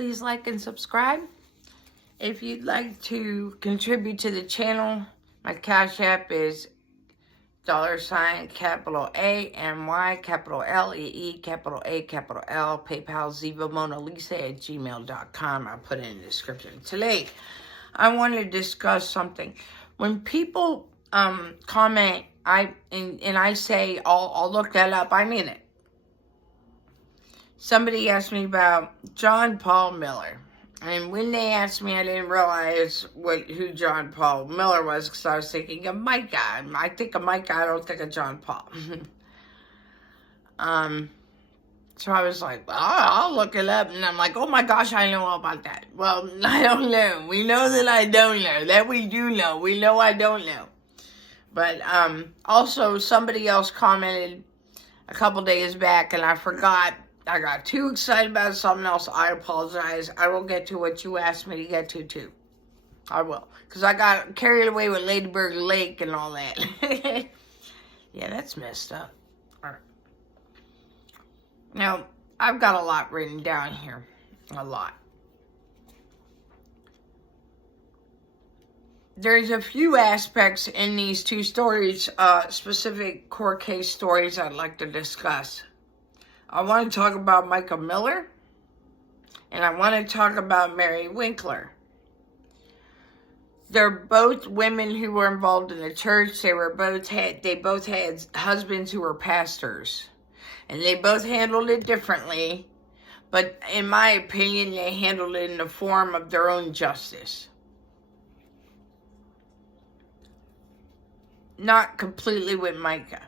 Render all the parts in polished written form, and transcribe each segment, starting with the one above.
please like and subscribe. If you'd like to contribute to the channel, my cash app is $, capital AMY, capital LEE, capital A, capital L, PayPal, zivamonalisa@gmail.com. I'll put it in the description. Today, I want to discuss something. When people comment, and I say, I'll look that up, I mean it. Somebody asked me about John Paul Miller. And when they asked me, I didn't realize who John Paul Miller was, because I was thinking of Mica. I think of Mica, I don't think of John Paul. So I was like, well, I'll look it up. And I'm like, oh my gosh, I know all about that. Well, I don't know. We know that I don't know. That we do know. We know I don't know. But also, somebody else commented a couple days back, and I forgot. I got too excited about something else. I apologize. I will get to what you asked me to get to, too. I will. Because I got carried away with Ladybird Lake and all that. Yeah, that's messed up. All right. Now, I've got a lot written down here. A lot. There's a few aspects in these two stories, specific court case stories I'd like to discuss. I want to talk about Mica Miller, and I want to talk about Mary Winkler. They're both women who were involved in the church. They both had husbands who were pastors, and they both handled it differently. But in my opinion, they handled it in the form of their own justice. Not completely with Mica.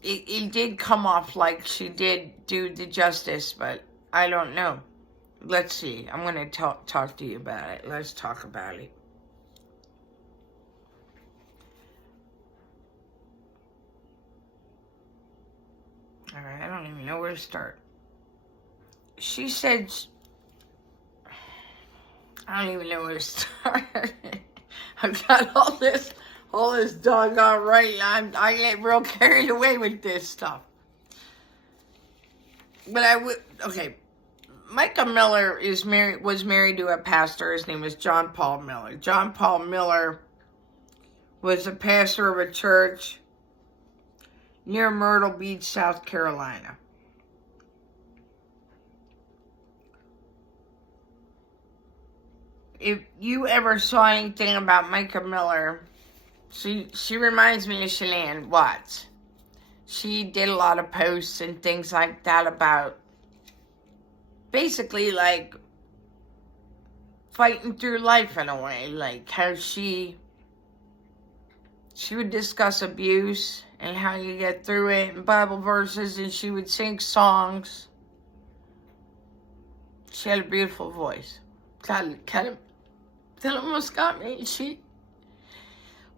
It did come off like she did do the justice, but I don't know. Let's see. I'm going to talk to you about it. Let's talk about it. All right, I don't even know where to start. She said, I don't even know where to start. I've got all this doggone right. I get real carried away with this stuff. But okay. Mica Miller was married to a pastor. His name was John Paul Miller. John Paul Miller was a pastor of a church near Myrtle Beach, South Carolina. If you ever saw anything about Mica Miller, she reminds me of Shalane Watts. She did a lot of posts and things like that about basically like fighting through life in a way. Like how she would discuss abuse and how you get through it and Bible verses, and she would sing songs. She had a beautiful voice. That almost got me.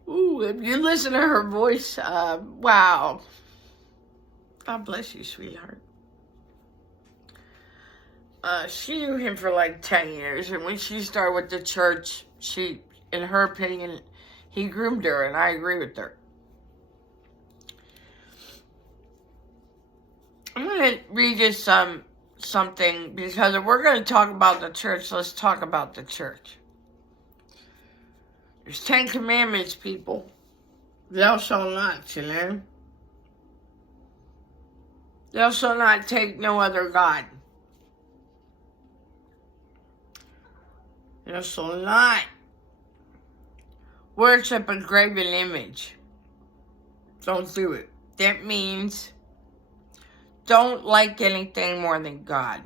Ooh, if you listen to her voice, wow. God bless you, sweetheart. She knew him for like 10 years, and when she started with the church, in her opinion, he groomed her, and I agree with her. I'm going to read you something, because if we're going to talk about the church, let's talk about the church. There's 10 commandments, people. Thou shalt not, you know. Thou shalt not take no other God. Thou shalt not worship a graven image. Don't do it. That means don't like anything more than God.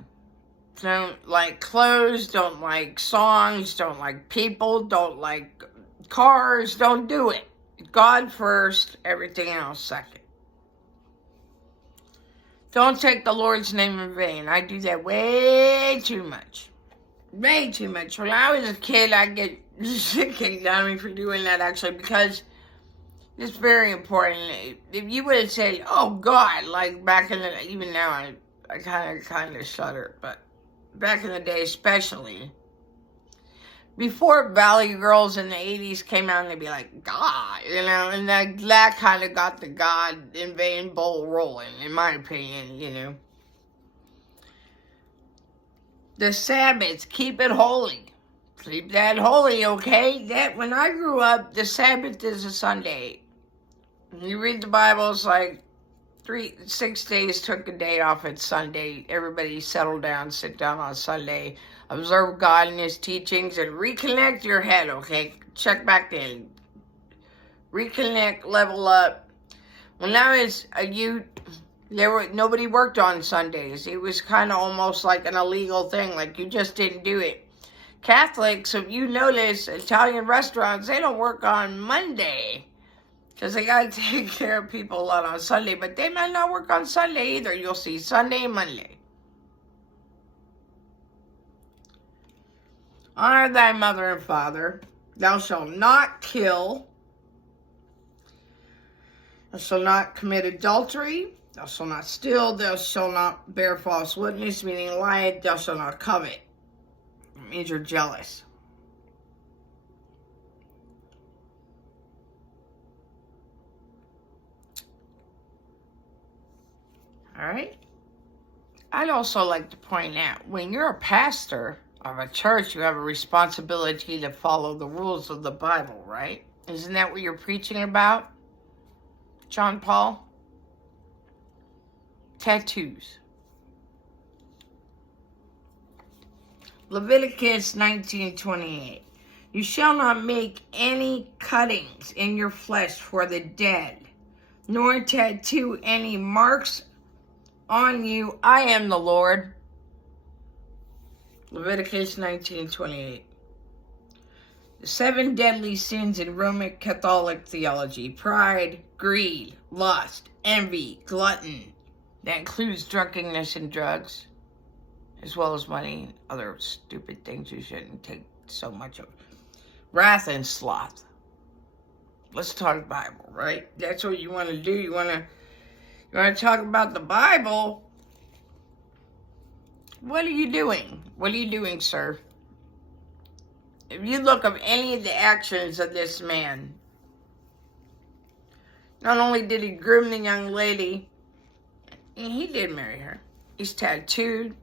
Don't like clothes, don't like songs, don't like people, don't like cars, don't do it. God first, everything else second. Don't take the Lord's name in vain. I do that way too much. Way too much. When I was a kid, I'd get kicked out of me for doing that, actually, because it's very important. If you would have said, oh God, like back in the, even now I kind of shudder, but back in the day especially, before Valley Girls in the 80s came out, and they'd be like, God, you know, and that kind of got the God in vain bowl rolling, in my opinion, you know. The Sabbath, keep it holy. Keep that holy, okay? That when I grew up, the Sabbath is a Sunday. When you read the Bible, it's like 6 days took a day off at Sunday. Everybody settle down, sit down on Sunday, observe God and His teachings, and reconnect your head, okay? Check back in. Reconnect, level up. When I was a youth, nobody worked on Sundays. It was kind of almost like an illegal thing, like you just didn't do it. Catholics, if you notice, Italian restaurants, they don't work on Monday because they got to take care of people a lot on Sunday, but they might not work on Sunday either. You'll see Sunday and Monday. Honor thy mother and father. Thou shalt not kill. Thou shalt not commit adultery. Thou shalt not steal. Thou shalt not bear false witness, meaning lie. Thou shalt not covet. It means you're jealous. All right? I'd also like to point out, when you're a pastor of a church, you have a responsibility to follow the rules of the Bible, right? Isn't that what you're preaching about, John Paul? Tattoos. Leviticus 19:28. You shall not make any cuttings in your flesh for the dead, nor tattoo any marks on you. I am the Lord. Leviticus 19:28. The 7 deadly sins in Roman Catholic theology: pride, greed, lust, envy, glutton. That includes drunkenness and drugs, as well as money and other stupid things you shouldn't take so much of. Wrath and sloth. Let's talk Bible, right? That's what you want to do. You want to talk about the Bible. What are you doing? What are you doing, sir? If you look at any of the actions of this man, not only did he groom the young lady, and he did marry her. He's tattooed.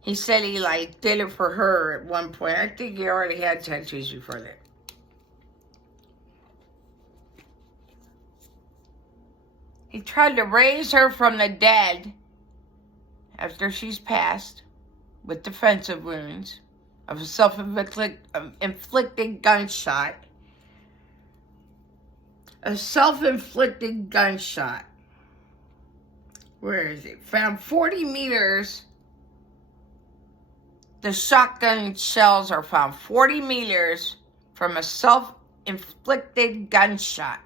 He said he did it for her at one point. I think he already had tattoos before that. He tried to raise her from the dead after she's passed with defensive wounds of a self-inflicted gunshot. A self-inflicted gunshot. Where is it? Found 40 meters. The shotgun shells are found 40 meters from a self-inflicted gunshot.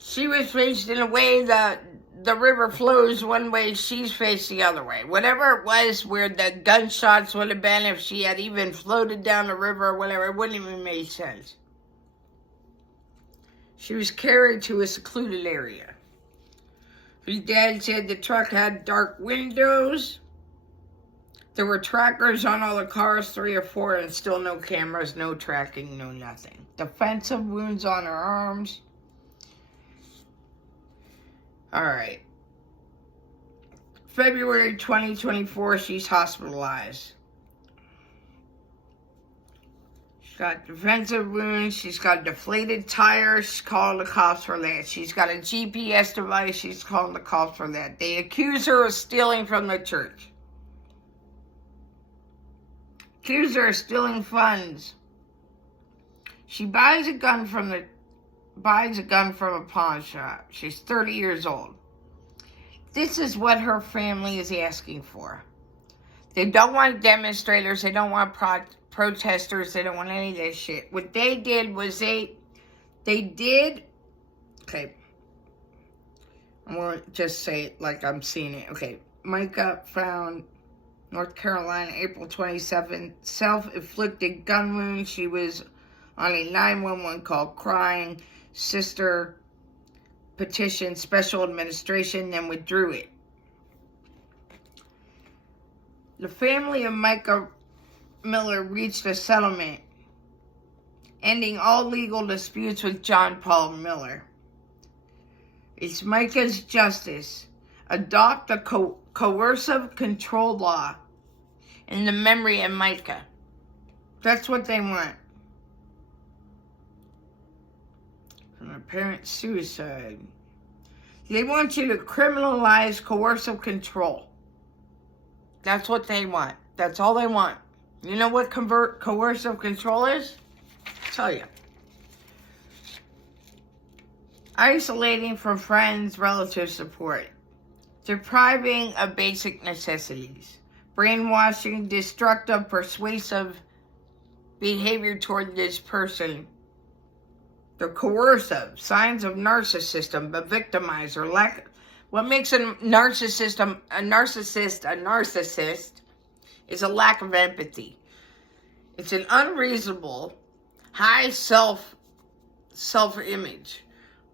She was facing a way that the river flows one way, she's faced the other way. Whatever it was where the gunshots would have been, if she had even floated down the river or whatever, it wouldn't even make sense. She was carried to a secluded area. His dad said the truck had dark windows. There were trackers on all the cars, 3 or 4, and still no cameras, no tracking, no nothing. Defensive wounds on her arms. All right. February 2024, she's hospitalized. She's got defensive wounds. She's got deflated tires. She's calling the cops for that. She's got a GPS device. She's calling the cops for that. They accuse her of stealing from the church. Accuse her of stealing funds. She buys a gun from a pawn shop. She's 30 years old. This is what her family is asking for. They don't want demonstrators. They don't want protesters. They don't want any of this shit. What they did was they did, okay, I'm going to just say it like I'm seeing it. Okay, Mica found, North Carolina, April 27th, self-inflicted gun wound. She was on a 911 call crying. Sister petitioned special administration, then withdrew it. The family of Mica Miller reached a settlement, ending all legal disputes with John Paul Miller. It's Mica's justice. adopt the Coercive Control Law in the memory of Mica. That's what they want. From apparent suicide. They want you to criminalize coercive control. That's what they want. That's all they want. You know what coercive control is? I'll tell you. Isolating from friends, relative support. Depriving of basic necessities. Brainwashing, destructive, persuasive behavior toward this person. They're coercive. Signs of narcissism, a victimizer. What makes a narcissist is a lack of empathy. It's an unreasonable, high self-image.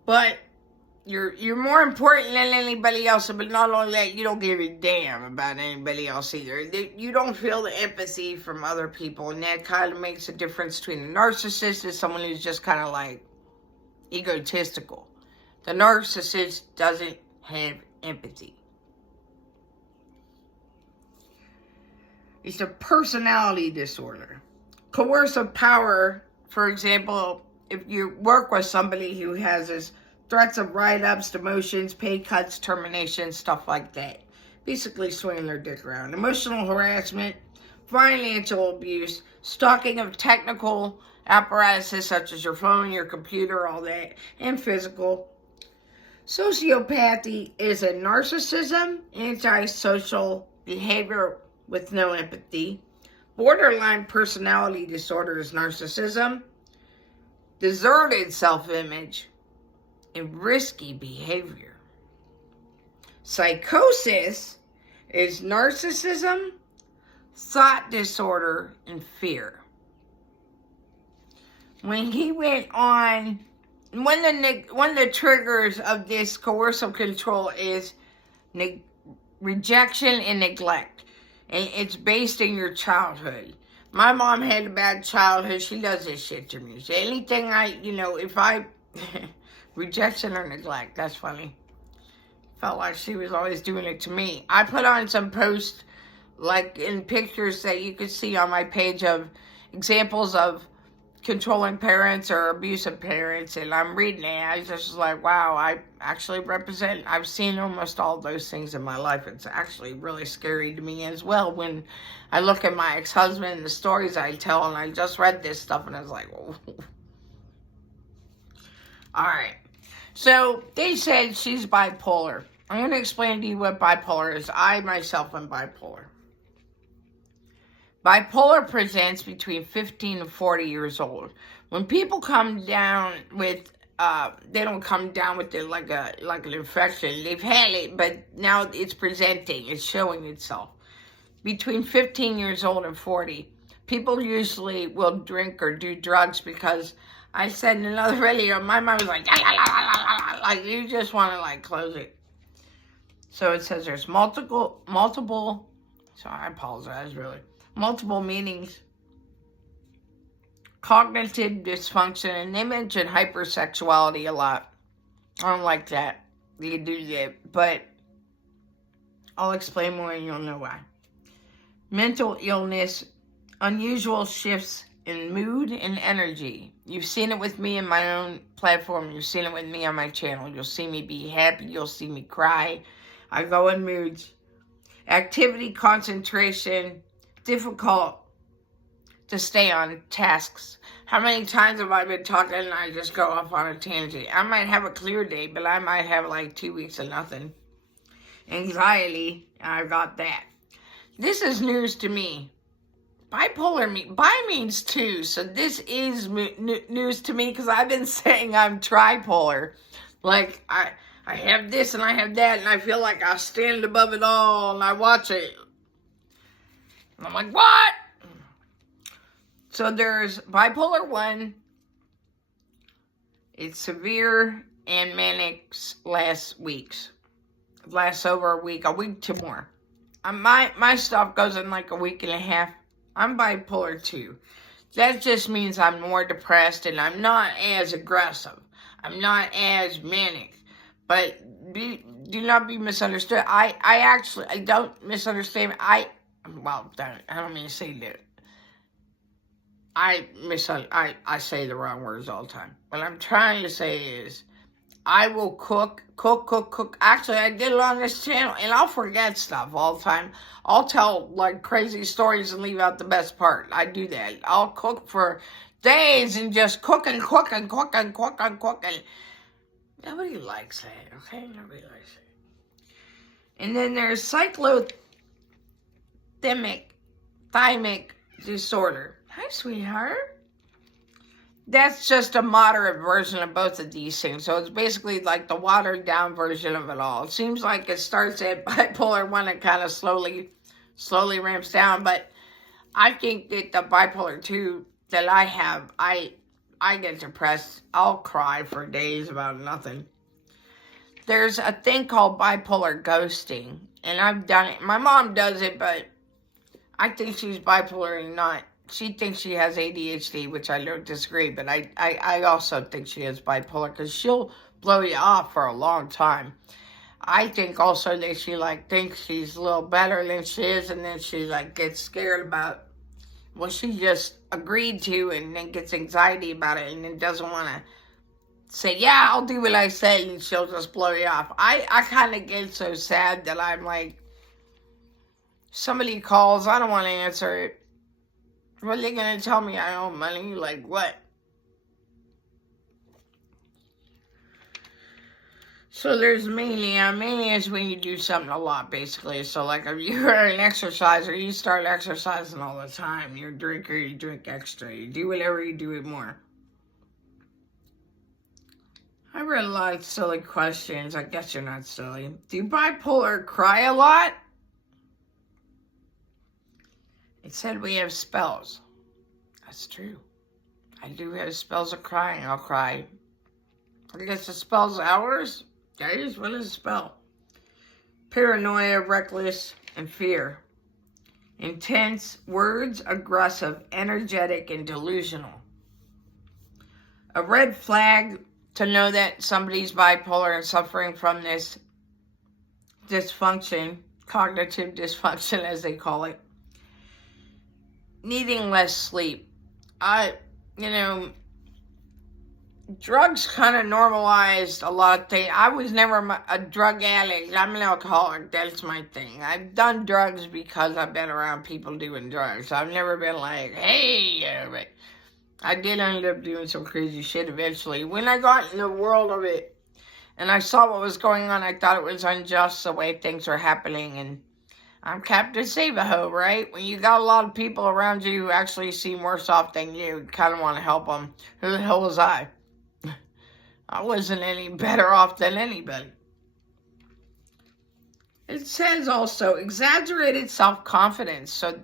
But you're more important than anybody else, but not only that, you don't give a damn about anybody else either. You don't feel the empathy from other people, and that kind of makes a difference between a narcissist and someone who's just kind of like egotistical. The narcissist doesn't have empathy. It's a personality disorder. Coercive power, for example, if you work with somebody who has this threats of write-ups, demotions, pay cuts, terminations, stuff like that. Basically swinging their dick around. Emotional harassment, financial abuse, stalking of technical apparatuses such as your phone, your computer, all that, and physical. Sociopathy is a narcissism, antisocial behavior with no empathy. Borderline personality disorder is narcissism. Deserted self-image and risky behavior. Psychosis is narcissism, thought disorder, and fear. When he went on, one of the triggers of this coercive control is rejection and neglect. And it's based in your childhood. My mom had a bad childhood. She does this shit to me. So anything if I... rejection or neglect. That's funny. Felt like she was always doing it to me. I put on some posts, like in pictures that you could see on my page of examples of controlling parents or abusive parents, and I'm reading it. I was just like, wow, I actually represent. I've seen almost all those things in my life. It's actually really scary to me as well when I look at my ex-husband and the stories I tell, and I just read this stuff, and I was like, whoa. Alright, so they said she's bipolar. I'm going to explain to you what bipolar is. I myself am bipolar. Bipolar presents between 15 and 40 years old. When people come down with, they don't come down with it like an infection. They've had it, but now it's presenting. It's showing itself. Between 15 years old and 40, people usually will drink or do drugs because I said in another video, my mom was like, like you just want to like close it. So it says there's multiple, so I apologize really, multiple meanings, cognitive dysfunction, and they mention hypersexuality a lot. I don't like that. You do that, but I'll explain more and you'll know why. Mental illness, unusual shifts in mood and energy. You've seen it with me in my own platform. You've seen it with me on my channel. You'll see me be happy. You'll see me cry. I go in moods. Activity, concentration, difficult to stay on tasks. How many times have I been talking and I just go off on a tangent? I might have a clear day, but I might have like 2 weeks of nothing. Anxiety, I've got that. This is news to me. Bipolar, bi means two, so this is news to me because I've been saying I'm tripolar. Like, I have this and I have that, and I feel like I stand above it all, and I watch it. And I'm like, what? So there's bipolar 1. It's severe and manic lasts weeks. Lasts over a week to more. My stuff goes in like a week and a half. I'm bipolar 2. That just means I'm more depressed and I'm not as aggressive. I'm not as manic. But do not be misunderstood. I don't misunderstand. I don't mean to say that. I say the wrong words all the time. What I'm trying to say is, I will cook. Actually, I did it on this channel, and I'll forget stuff all the time. I'll tell, like, crazy stories and leave out the best part. I do that. I'll cook for days and just cooking. Nobody likes that, okay? Nobody likes it. And then there's cyclothymic disorder. Hi, sweetheart. That's just a moderate version of both of these things. So it's basically like the watered down version of it all. It seems like it starts at bipolar 1 and kind of slowly ramps down. But I think that the bipolar 2 that I have, I get depressed. I'll cry for days about nothing. There's a thing called bipolar ghosting. And I've done it. My mom does it, but I think she's bipolar and not. She thinks she has ADHD, which I don't disagree, but I also think she has bipolar because she'll blow you off for a long time. I think also that she thinks she's a little better than she is, and then she gets scared about what she just agreed to, and then gets anxiety about it, and then doesn't want to say, yeah, I'll do what I said, and she'll just blow you off. I kind of get so sad that I'm like, somebody calls, I don't want to answer it. What are they going to tell me? I owe money? Like what? So there's mania. Mania is when you do something a lot, basically. So like if you're an exerciser, you start exercising all the time. You're a drinker, you drink extra. You do whatever, you do it more. I read a lot of silly questions. I guess you're not silly. Do bipolar cry a lot? It said we have spells. That's true. I do have spells of crying. I'll cry. I guess the spell's hours? Days? What is a spell? Paranoia, reckless, and fear. Intense, words, aggressive, energetic, and delusional. A red flag to know that somebody's bipolar and suffering from this dysfunction, cognitive dysfunction as they call it. Needing less sleep. Drugs kind of normalized a lot of things. I was never a drug addict. I'm an alcoholic. That's my thing. I've done drugs because I've been around people doing drugs. I've never been like, hey, but I did end up doing some crazy shit eventually. When I got in the world of it and I saw what was going on, I thought it was unjust the way things were happening, and I'm Captain Save-A-Ho, right? When you got a lot of people around you who actually seem worse off than you kind of want to help them. Who the hell was I? I wasn't any better off than anybody. It says also exaggerated self-confidence. So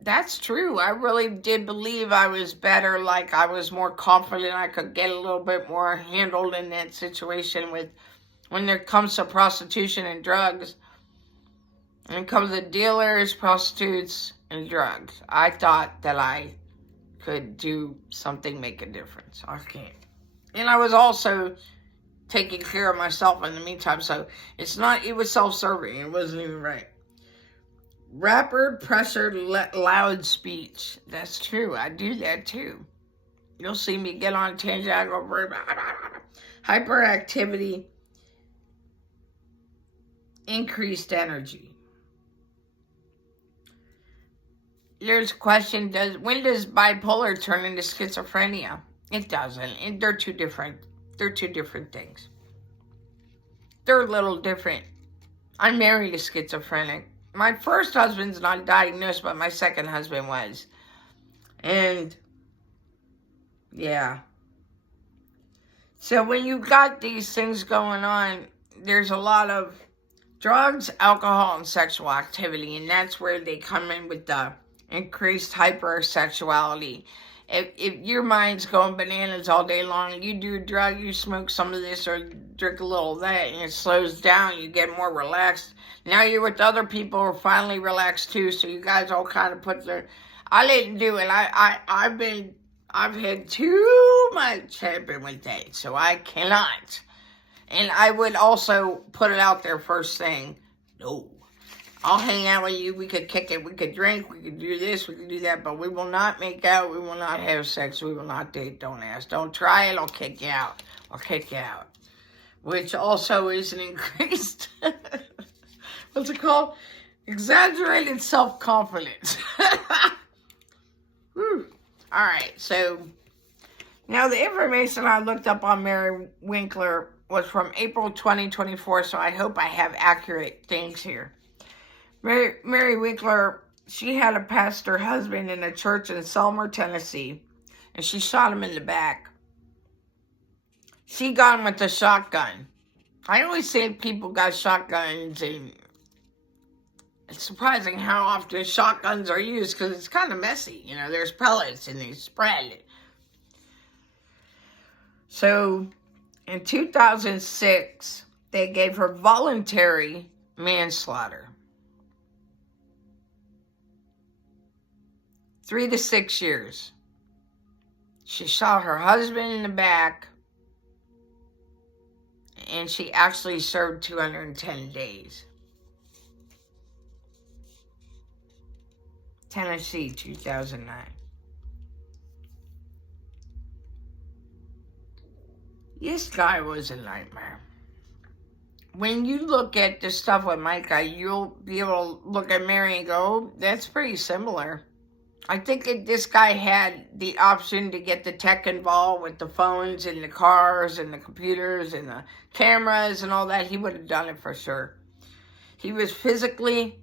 that's true. I really did believe I was better, like I was more confident. I could get a little bit more handled in that situation with when it comes to prostitution and drugs. When it comes to dealers, prostitutes, and drugs, I thought that I could do something, make a difference. I can't. And I was also taking care of myself in the meantime, so it was self-serving. It wasn't even right. Rapid, pressured, loud speech. That's true. I do that too. You'll see me get on a tangent. I go, hyperactivity, increased energy. There's a question, when does bipolar turn into schizophrenia? It doesn't. They're two different things. They're a little different. I'm married to schizophrenic. My first husband's not diagnosed, but my second husband was. And, yeah. So when you got these things going on, there's a lot of drugs, alcohol, and sexual activity. And that's where they come in with the increased hypersexuality. If your mind's going bananas all day long, you do a drug, you smoke some of this or drink a little of that, and it slows down, you get more relaxed. Now you're with other people who are finally relaxed too, so you guys all kind of put I didn't do it. I've had too much happen with that, so I cannot. And I would also put it out there first thing, no, I'll hang out with you, we could kick it, we could drink, we could do this, we could do that, but we will not make out, we will not have sex, we will not date, don't ask, don't try it, I'll kick you out, I'll kick you out. Which also is an increased, what's it called? Exaggerated self-confidence. Alright, so, now the information I looked up on Mary Winkler was from April 2024, so I hope I have accurate things here. Mary Winkler, she had a pastor husband in a church in Selmer, Tennessee, and she shot him in the back. She got him with a shotgun. I always say people got shotguns, and it's surprising how often shotguns are used because it's kind of messy. You know, there's pellets and they spread. So, in 2006, they gave her voluntary manslaughter. 3 to 6 years. She shot her husband in the back, and she actually served 210 days. Tennessee, 2009. This guy was a nightmare. When you look at the stuff with Mica, you'll be able to look at Mary and go, oh, that's pretty similar. I think if this guy had the option to get the tech involved with the phones and the cars and the computers and the cameras and all that, he would have done it for sure. He was physically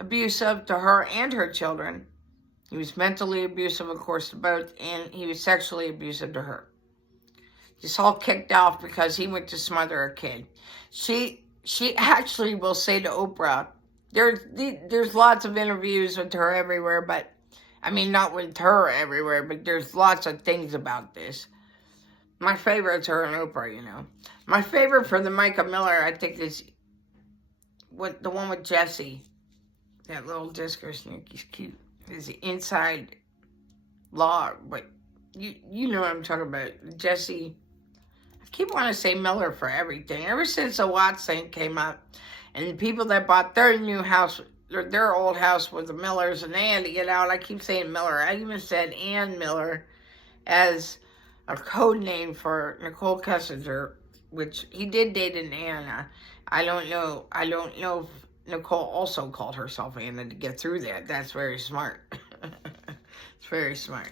abusive to her and her children. He was mentally abusive, of course, to both, and he was sexually abusive to her. Just all kicked off because he went to smother a kid. She actually will say to Oprah, there's lots of interviews with her everywhere, but, I mean, not with her everywhere, but there's lots of things about this. My favorite's her and Oprah, you know. My favorite for the Mica Miller, I think, is the one with Jesse. That little disco snake, he's cute. Is the Inside Law, but you know what I'm talking about. Jesse, I keep wanting to say Miller for everything. Ever since the Watts thing came up, and the people that bought their new house, their old house with the Millers, and they had to get out. I keep saying Miller. I even said Ann Miller as a code name for Nicole Kessinger, which he did date an Anna. I don't know if Nicole also called herself Anna to get through that. That's very smart. It's very smart.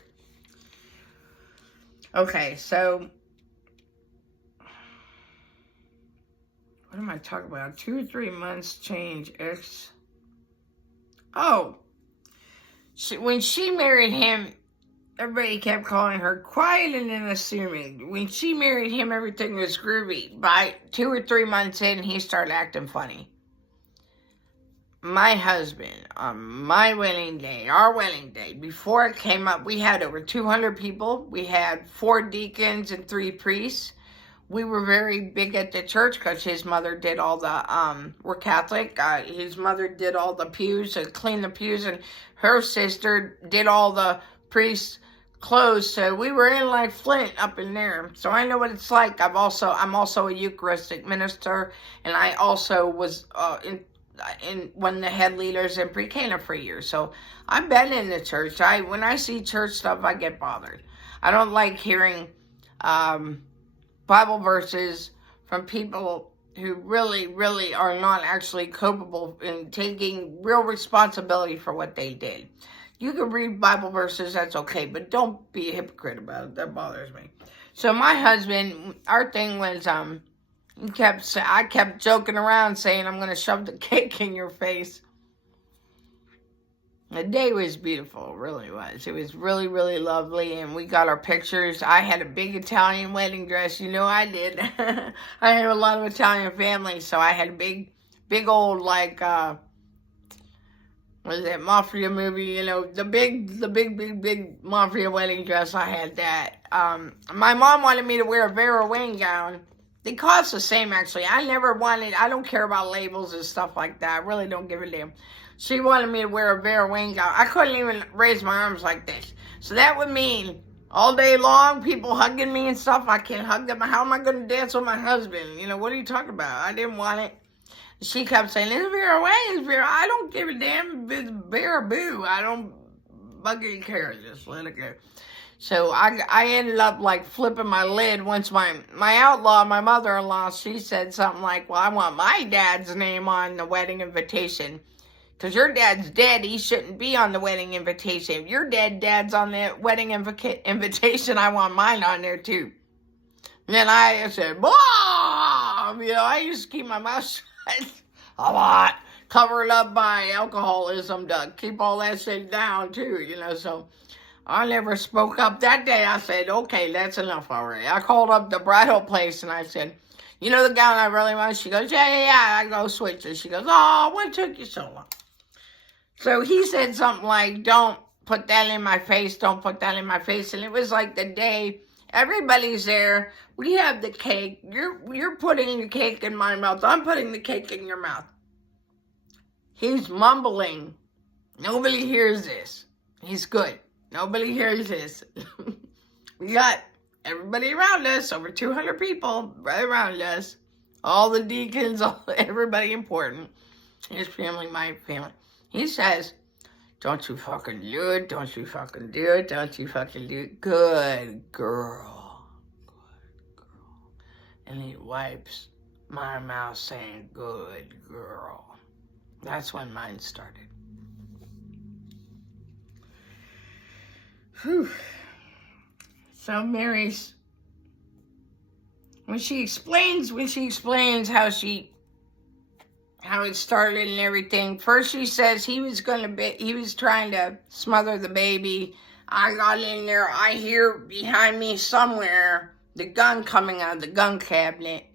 Okay, so what am I talking about? 2 or 3 months change. When she married him, everybody kept calling her quiet and unassuming. When she married him, everything was groovy. By 2 or 3 months in, he started acting funny. My husband, on my wedding day, our wedding day, before it came up, we had over 200 people. We had 4 deacons and 3 priests. We were very big at the church because his mother did all the, we're Catholic. His mother did all the pews and cleaned the pews, and her sister did all the priests' clothes. So we were in like Flint up in there. So I know what it's like. I'm also a Eucharistic minister, and I also was in one of the head leaders in pre-Cana for years. So I've been in the church. When I see church stuff, I get bothered. I don't like hearing Bible verses from people who really, really are not actually capable in taking real responsibility for what they did. You can read Bible verses, that's okay, but don't be a hypocrite about it. That bothers me. So my husband, our thing was, I kept joking around saying, I'm going to shove the cake in your face. The day was beautiful, it really was. It was really, really lovely, and we got our pictures. I had a big Italian wedding dress. You know I did. I had a lot of Italian family, so I had a big old, like, what is that, mafia movie, you know, the big mafia wedding dress. I had that. My mom wanted me to wear a Vera Wang gown. They cost the same, actually. I don't care about labels and stuff like that. I really don't give a damn. She wanted me to wear a Vera Wang gown. I couldn't even raise my arms like this. So that would mean All day long, people hugging me and stuff. I can't hug them. How am I going to dance with my husband? You know, what are you talking about? I didn't want it. She kept saying, "Is Vera away? Is Vera?" I don't give a damn if it's Vera boo. I don't fucking care. Just let it go. So I ended up like flipping my lid once my outlaw, my mother-in-law, she said something like, "Well, I want my dad's name on the wedding invitation. Because your dad's dead, he shouldn't be on the wedding invitation. If your dad's on the wedding invitation, I want mine on there too." And then I said, "Mom!" You know, I used to keep my mouth shut a lot, covered up by alcoholism to keep all that shit down too, you know. So I never spoke up. That day I said, "Okay, that's enough already." I called up the bridal place and I said, "You know the gown I really want?" She goes, yeah. I go switch it. She goes, "Oh, what took you so long?" So he said something like, "Don't put that in my face. Don't put that in my face." And it was like the day everybody's there. We have the cake. You're putting the cake in my mouth. I'm putting the cake in your mouth. He's mumbling. Nobody hears this. He's good. Nobody hears this. We got everybody around us, over 200 people right around us. All the deacons, everybody important. His family, my family. He says, "Don't you fucking do it. Don't you fucking do it. Don't you fucking do it. Good girl. Good girl." And he wipes my mouth saying, "Good girl." That's when mine started. Whew. So Mary's, when she explains how it started and everything, first she says he was trying to smother the baby. I got in there, I hear behind me somewhere the gun coming out of the gun cabinet.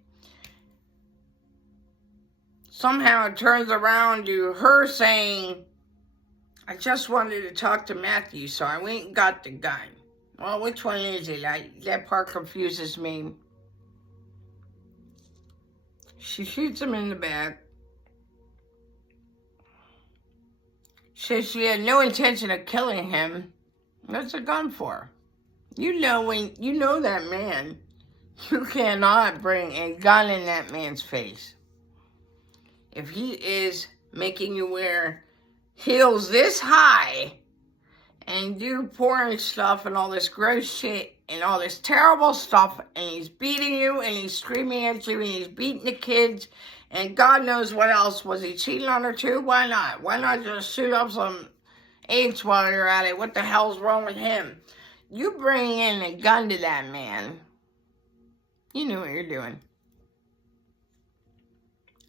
Somehow it turns around to her saying, "I just wanted to talk to Matthew, so I went and got the gun." Well, which one is it? That part confuses me. She shoots him in the back. Says she had no intention of killing him. What's a gun for? You know that man, you cannot bring a gun in that man's face. If he is making you wear heels this high and do porn stuff and all this gross shit and all this terrible stuff, and he's beating you and he's screaming at you and he's beating the kids and God knows what else. Was he cheating on her too? Why not? Why not just shoot up some apes while you're at it? What the hell's wrong with him? You bring in a gun to that man, you knew what you're doing.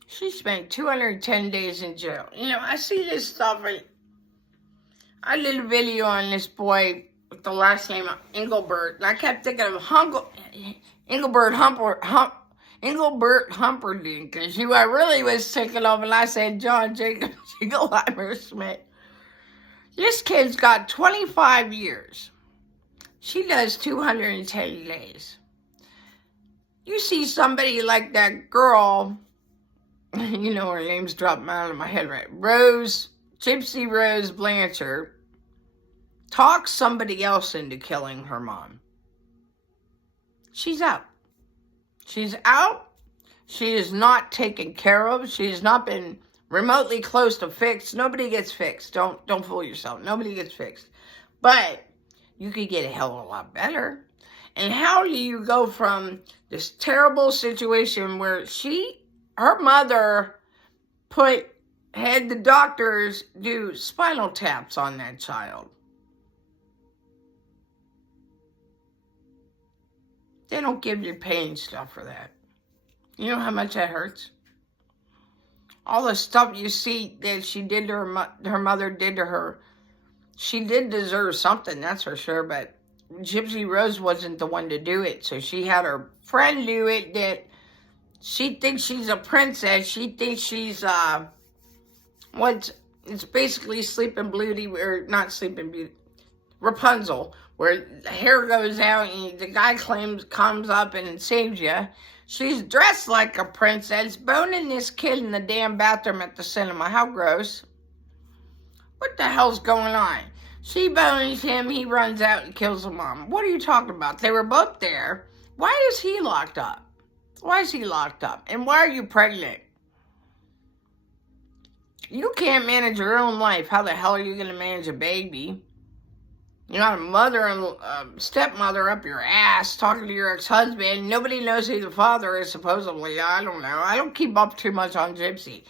She spent 210 days in jail. You know, I see this stuff, and I did a video on this boy with the last name of Engelbert, and I kept thinking of Engelbert Humperdinck, because who I really was thinking of, and I said John Jacob Jingleheimer Smith. This kid's got 25 years. She does 210 days. You see somebody like that girl, you know her name's dropping out of my head, right? Gypsy Rose Blanchard, talks somebody else into killing her mom. She's out. She's out. She is not taken care of. She has not been remotely close to fixed. Nobody gets fixed. Don't fool yourself. Nobody gets fixed. But you could get a hell of a lot better. And how do you go from this terrible situation where her mother had the doctors do spinal taps on that child? They don't give you pain stuff for that. You know how much that hurts? All the stuff you see that she did to her mother did to her. She did deserve something, that's for sure, but Gypsy Rose wasn't the one to do it. So she had her friend do it. That she thinks she's a princess. She thinks she's it's basically Sleeping Beauty, or not Sleeping Beauty, Rapunzel, where the hair goes out and the guy comes up and saves you. She's dressed like a princess, boning this kid in the damn bathroom at the cinema. How gross. What the hell's going on? She bones him, he runs out and kills the mom. What are you talking about? They were both there. Why is he locked up? Why is he locked up? And why are you pregnant? You can't manage your own life. How the hell are you going to manage a baby? You got a mother and stepmother up your ass talking to your ex-husband. Nobody knows who the father is, supposedly. I don't know. I don't keep up too much on Gypsy.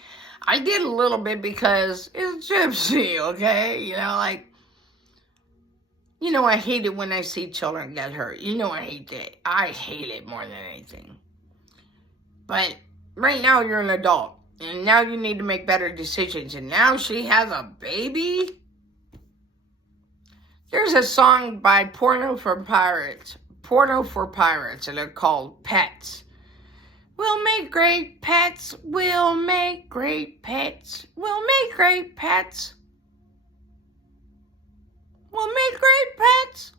I did a little bit because it's Gypsy, okay? You know, like, you know, I hate it when I see children get hurt. You know I hate it. I hate it more than anything. But right now you're an adult. And now you need to make better decisions. And now she has a baby? There's a song by Porno for Pirates, and they're called Pets. We'll make great pets, we'll make great pets, we'll make great pets. We'll make great pets.